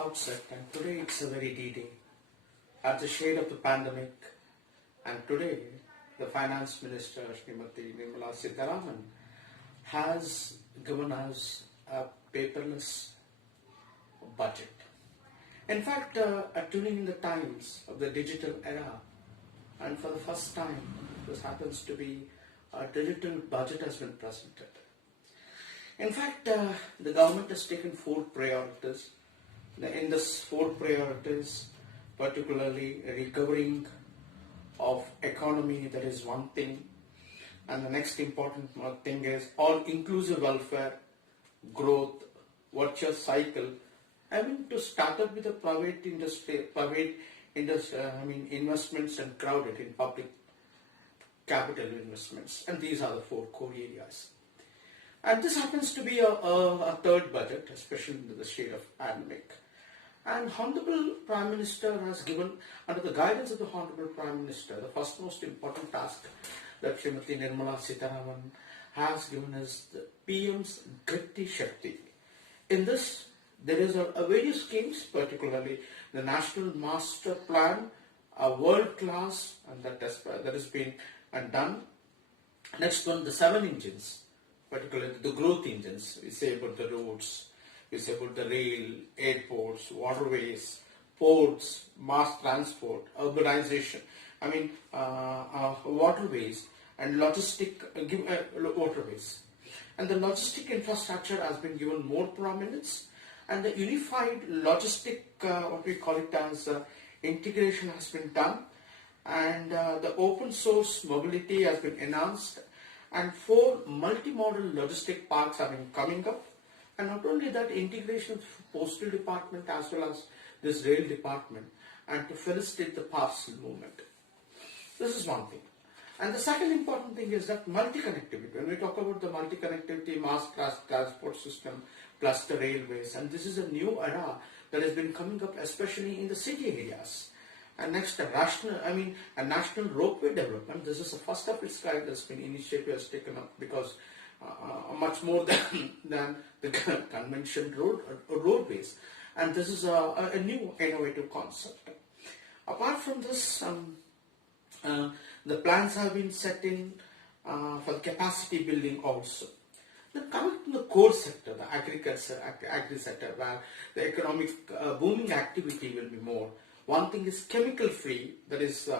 outset, and today it's a very D-Day. At the shade of the pandemic, and today the Finance Minister, Srimati Nirmala Sitharaman, has given us a paperless budget. In fact, tuning in the times of the digital era, and for the first time, this happens to be a digital budget has been presented. In fact, the government has taken 4 priorities. In this 4 priorities, particularly recovering of economy, that is one thing. And the next important thing is all-inclusive welfare, growth, virtuous cycle. I mean, to start up with the private industry, investments and crowded in public capital investments. And these are the 4 core areas. And this happens to be a third budget, especially in the shade of pandemic. And Honorable Prime Minister has given, under the guidance of the Honorable Prime Minister, the first most important task that Srimati Nirmala Sitharaman has given is the PM's Gati Shakti. In this, there is a various schemes, particularly the National Master Plan, a world class, and that has been done. Next one, the 7 engines, particularly the growth engines. We say about the roads, we say about the rail, airports, waterways, ports, mass transport, urbanization. Waterways and waterways. And the logistic infrastructure has been given more prominence, and the unified logistic, what we call it as integration, has been done, and the open source mobility has been enhanced, and 4 multimodal logistic parks have been coming up. And not only that, integration of postal department as well as this rail department, and to facilitate the parcel movement. This is one thing. And the second important thing is that multi-connectivity. When we talk about the multi-connectivity, mass transport system plus the railways, and this is a new era that has been coming up, especially in the city areas. And next, a national roadway development. This is the first of its kind that's been initiative has taken up, because much more than the conventional roadways. And this is a new innovative concept. Apart from this, the plans have been set in for the capacity building also. Then coming to the core sector, the agriculture, agri-sector, where the economic booming activity will be more. One thing is chemical-free, that is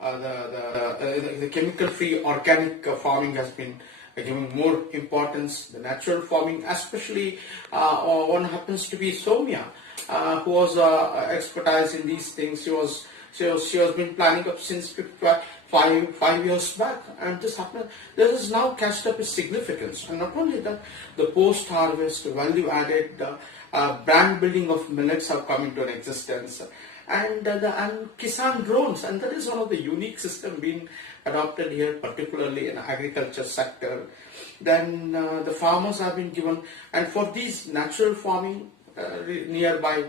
the chemical-free organic farming has been giving more importance. The natural farming, especially one happens to be Soumya, who was expertise in these things. She has been planning up since 5 years back, and this happened. This is now catched up its significance. And not only that, the post-harvest value-added brand building of millets have come into an existence. And Kisan drones, and that is one of the unique system being adopted here, particularly in agriculture sector. Then the farmers have been given, and for these natural farming nearby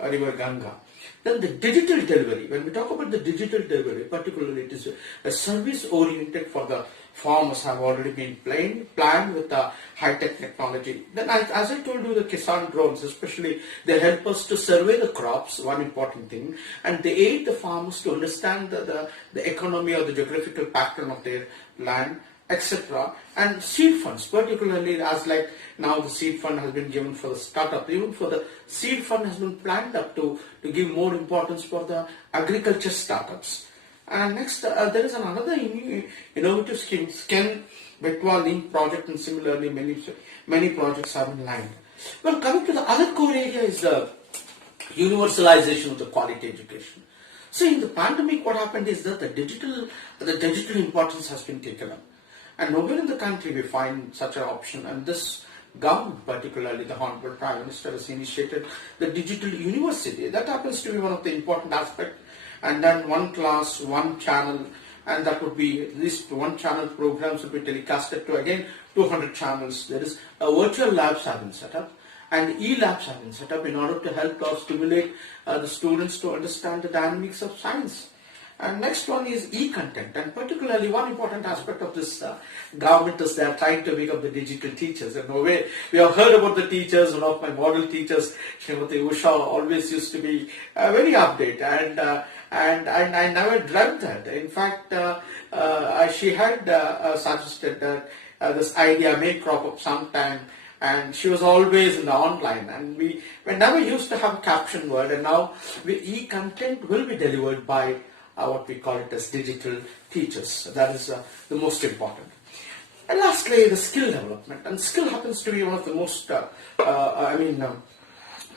River Ganga. Then the digital delivery. When we talk about the digital delivery, particularly it is a service oriented for the farmers have already been planned with the high-tech technology. Then as I told you, the Kisan drones especially, they help us to survey the crops, one important thing, and they aid the farmers to understand the economy or the geographical pattern of their land, etc. And seed funds, particularly as like now the seed fund has been given for the startup, even for the seed fund has been planned up to give more importance for the agriculture startups. And next, there is another innovative scheme, Scan Betwa Link project, and similarly many projects have been lined. Well, coming to the other core area is the universalization of the quality education. So in the pandemic, what happened is that the digital importance has been taken up. And nowhere in the country we find such an option, and this government, particularly the Honorable Prime Minister, has initiated the digital university. That happens to be one of the important aspects. And then one class, one channel, and that would be at least one channel programs will be telecasted to again 200 channels. There is a virtual labs have been set up, and e-labs have been set up in order to help or stimulate the students to understand the dynamics of science. And next one is e-content, and particularly one important aspect of this government is they are trying to make up the digital teachers. In a way, we have heard about the teachers. One of my model teachers, Srimati Usha, always used to be very updated, and I never dreamt that. In fact, she had suggested that this idea may crop up sometime, and she was always in the online, and we never used to have a caption word, and now e-content will be delivered by what we call it as digital teachers. That is the most important. And lastly, the skill development, and skill happens to be one of the most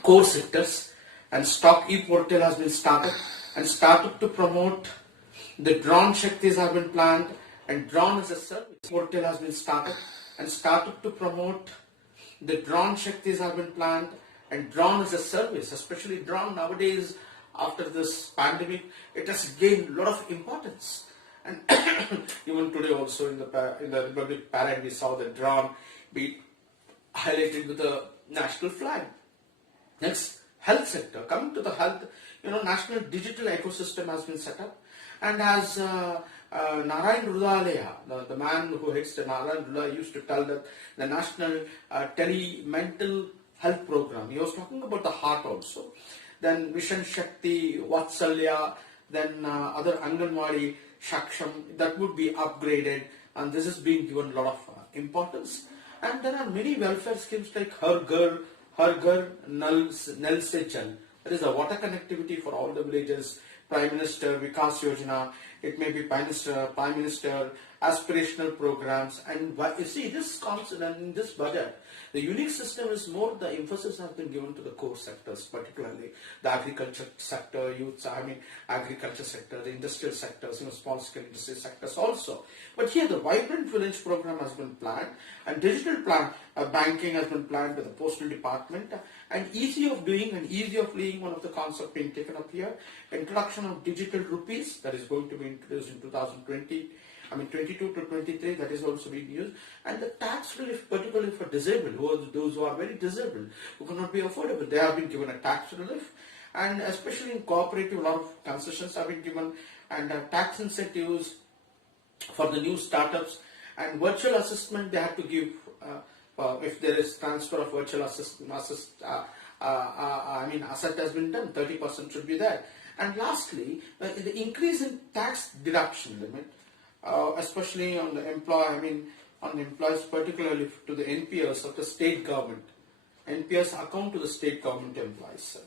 core sectors, and stock e-portal has been started to promote. The drone Shaktis have been planned, and drone as a service portal has been started to promote. The drone Shaktis have been planned, and drone as a service, especially drone nowadays after this pandemic, it has gained a lot of importance. And even today also in the Republic Parade we saw the drone be highlighted with the national flag. Next, health sector. Coming to the health, national digital ecosystem has been set up, and as Narayan Rudalaya, the man who heads the Narayan Rudalaya, used to tell that the national tele-mental health program, he was talking about the heart also. Then Mission Shakti, Vatsalya, then other Anganwadi, Shaksham, that would be upgraded, and this is being given a lot of importance. And there are many welfare schemes like Har Ghar Nal Se Jal. That is a water connectivity for all the villages. Prime Minister Vikas Yojana, it may be Prime Minister aspirational programs, and you see this concept in this budget. The unique system is more the emphasis has been given to the core sectors, particularly the agriculture sector, agriculture sector, the industrial sectors, small scale industry sectors also. But here the vibrant village program has been planned, and digital banking has been planned by the postal department, and easy of doing and easy of living, one of the concepts being taken up here. Introduction of digital rupees, that is going to be introduced in 22 to 23, that is also being used. And the tax relief, particularly for disabled, those who are very disabled, who cannot be affordable, they have been given a tax relief. And especially in cooperative, a lot of concessions have been given, and tax incentives for the new startups, and virtual assessment they have to give if there is transfer of virtual asset has been done, 30% should be there. And lastly, the increase in tax deduction limit, especially on the employees, particularly to the NPS of the state government. NPS account to the state government employees.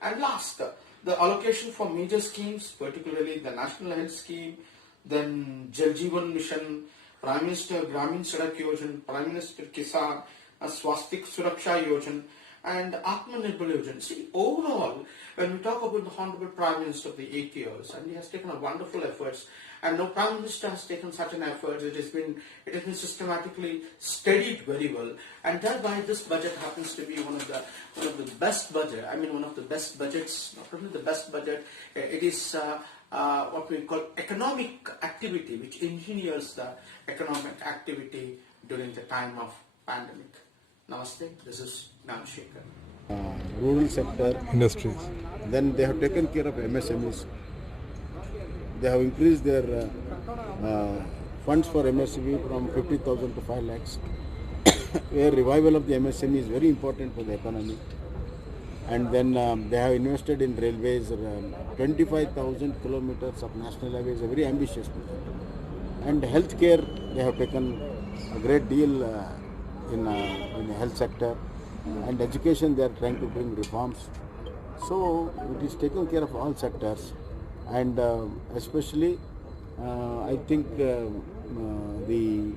And last, the allocation for major schemes, particularly the National Health Scheme, then Jal Jeevan Mission, Prime Minister Gramin Sadak Yojana, Prime Minister Kisan, Swastik Suraksha Yojana, and Atmanirbhar Yojana. See, overall, when we talk about the Honorable Prime Minister of the 8 years, and he has taken a wonderful efforts, and no Prime Minister has taken such an effort. It has been systematically studied very well, and thereby this budget happens to be one of the best budget. One of the best budgets, not only the best budget. It is what we call economic activity, which engineers the economic activity during the time of pandemic. Namaste. This is Gnanashakher. Rural sector, industries. then they have taken care of MSMEs. They have increased their funds for MSME from 50,000 to 5 lakhs. Where revival of the MSME is very important for the economy. And then they have invested in railways, 25,000 kilometers of national highways, a very ambitious project. And healthcare, they have taken a great deal in the health sector. And education, they are trying to bring reforms. So it is taking care of all sectors. And especially, I think the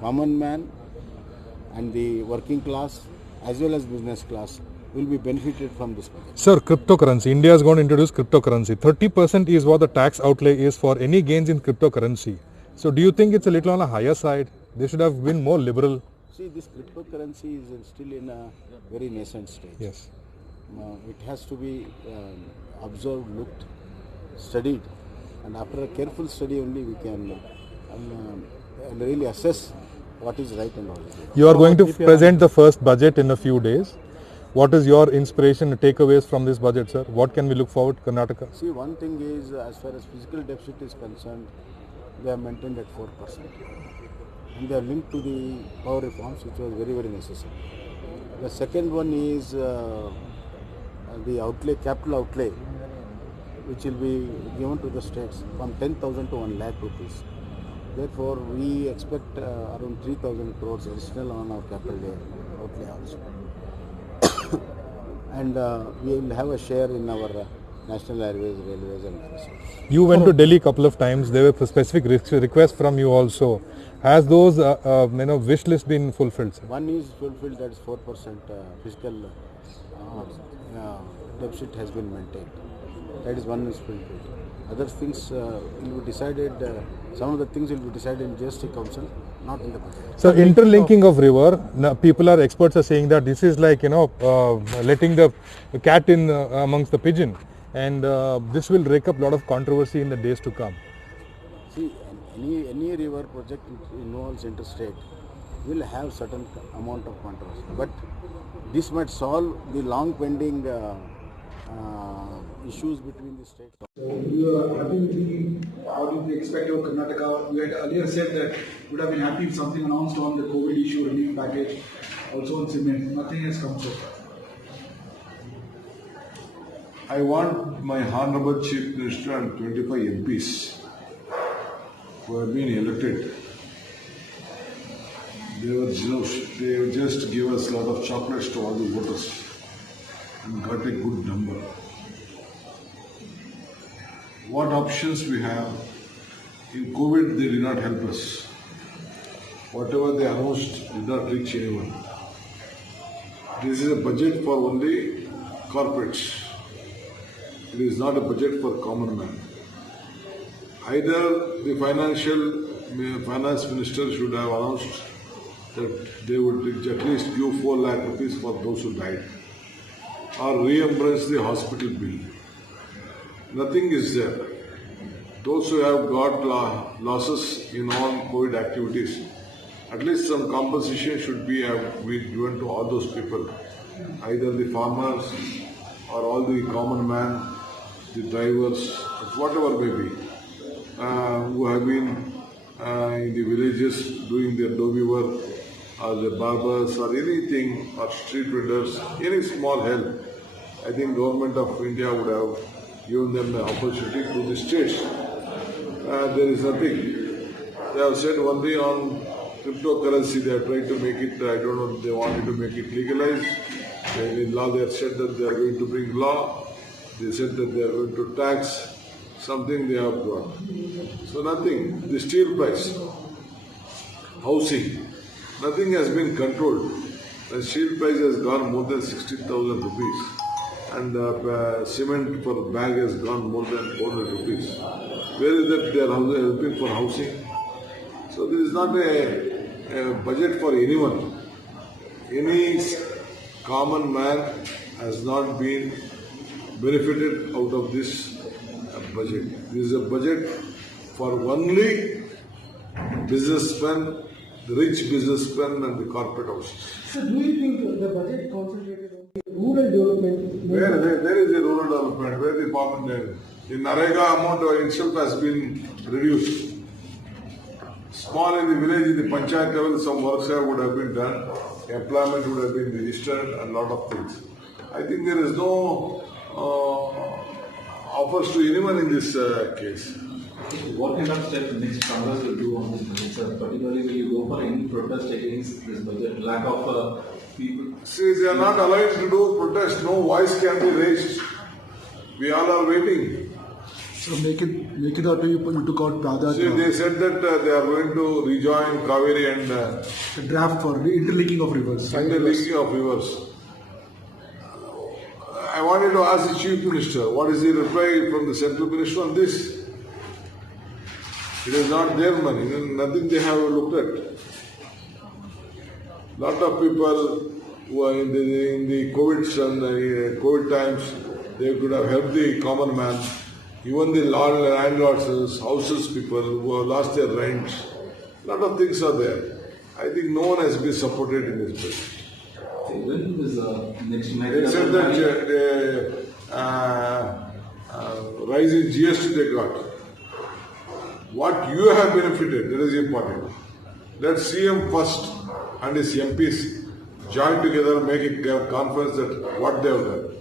common man and the working class as well as business class will be benefited from this project. Sir, cryptocurrency. India is going to introduce cryptocurrency. 30% is what the tax outlay is for any gains in cryptocurrency. So do you think it's a little on a higher side? They should have been more liberal. See, this cryptocurrency is still in a very nascent stage. Yes. It has to be observed, looked, studied, and after a careful study only we can really assess what is right and what is wrong. You are going to present the first budget in a few days. What is your inspiration, takeaways from this budget, sir? What can we look forward to Karnataka? See, one thing is, as far as physical deficit is concerned, they are maintained at 4%. And they are linked to the power reforms, which was very, very necessary. The second one is the outlay, capital outlay, which will be given to the states from 10,000 to 1 lakh rupees. Therefore, we expect around 3,000 crores additional on our capital outlay also. And we will have a share in our national airways, railways and infrastructure. You went to Delhi a couple of times. There were specific requests from you also. Has those wish list been fulfilled, sir? One is fulfilled, that is 4% fiscal deficit has been maintained. That is one is fulfilled. Other things will be decided, some of the things will be decided in GST Council, not in the budget. So interlinking of river, experts are saying that this is like, letting the cat in amongst the pigeon, and this will rake up a lot of controversy in the days to come. See, any river project which involves interstate will have certain amount of controversy, but this might solve the long pending issues between the states. So you are happy with how did we expect of Karnataka? We had earlier said that we would have been happy if something announced on the COVID issue relief package, also on cement. Nothing has come so far. I want my Honorable Chief Minister and 25 MPs who have been elected. They just give us a lot of chocolates to all the voters and got a good number. What options we have? In COVID, they did not help us. Whatever they announced did not reach anyone. This is a budget for only corporates. It is not a budget for common man. Either the finance minister should have announced that they would at least give 4 lakh rupees for those who died, or reimburse the hospital bill. Nothing is there. Those who have got losses in all COVID activities, at least some compensation should be given to all those people, either the farmers or all the common man, the drivers, whatever may be, who have been in the villages doing their dhobi work, or the barbers or anything, or street vendors, any small help. I think Government of India would have given them the opportunity to the states. There is nothing. They have said only on cryptocurrency, they have tried to make it, I don't know, they wanted to make it legalized. In law, they have said that they are going to bring law. They said that they are going to tax something they have got. So nothing. The steel price, housing, nothing has been controlled. The steel price has gone more than 60,000 rupees. And cement for bag has gone more than 400 rupees. Where is that they are helping for housing? So this is not a budget for anyone. Any common man has not been benefited out of this budget. This is a budget for only businessmen, the rich businessmen and the corporate houses. So do you think the budget concentrated on rural development? Where is the rural development? Where is the farming there? The Narega amount itself has been reduced. Small in the village, in the panchayat level, some works would have been done. Employment would have been registered and a lot of things. I think there is no offers to anyone in this case. What kind of steps next Congress will do on this budget, sir? Particularly, will you go for any protest against this budget? Lack of people. See, they are not allowed to do protest. No voice can be raised. We all are waiting. So make it out to you took out Prada. See, they said that they are going to rejoin Kaveri and The draft for interlinking of rivers. interlinking of rivers. I wanted to ask the Chief Minister, what is the reply from the Central Minister on this? It is not their money, nothing they have looked at. Lot of people who are in the COVID times, they could have helped the common man. Even the landlords, houses people who have lost their rents. Lot of things are there. I think no one has been supported in this budget. When is next They said that rise in GST they got. What you have benefited, that is important. Let CM first and his MPs join together and make a conference that what they have done.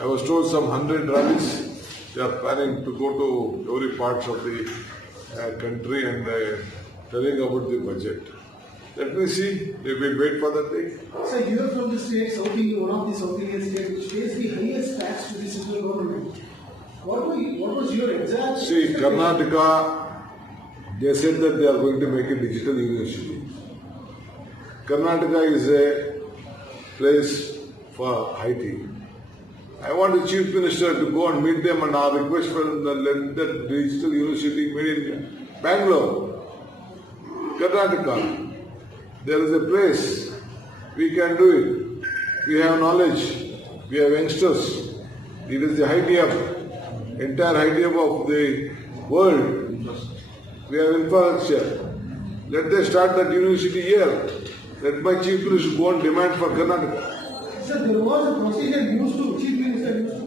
I was told some 100 rallies they are planning to go to every parts of the country and telling about the budget. Let me see. We will wait for that day. So you are from the state, one of the South Indian states, which pays the highest tax to the central government. What was your exact? See, Karnataka, they said that they are going to make a digital university. Karnataka is a place for IT. I want the Chief Minister to go and meet them and our request for let that digital university made in Bangalore, Karnataka. There is a place we can do it. We have knowledge. We have youngsters. It is the IT hub, entire IT hub of the world. We have infrastructure. Let them start that university here. Let my Chief Minister go and demand for Karnataka. Sir, there was a procedure used to Chief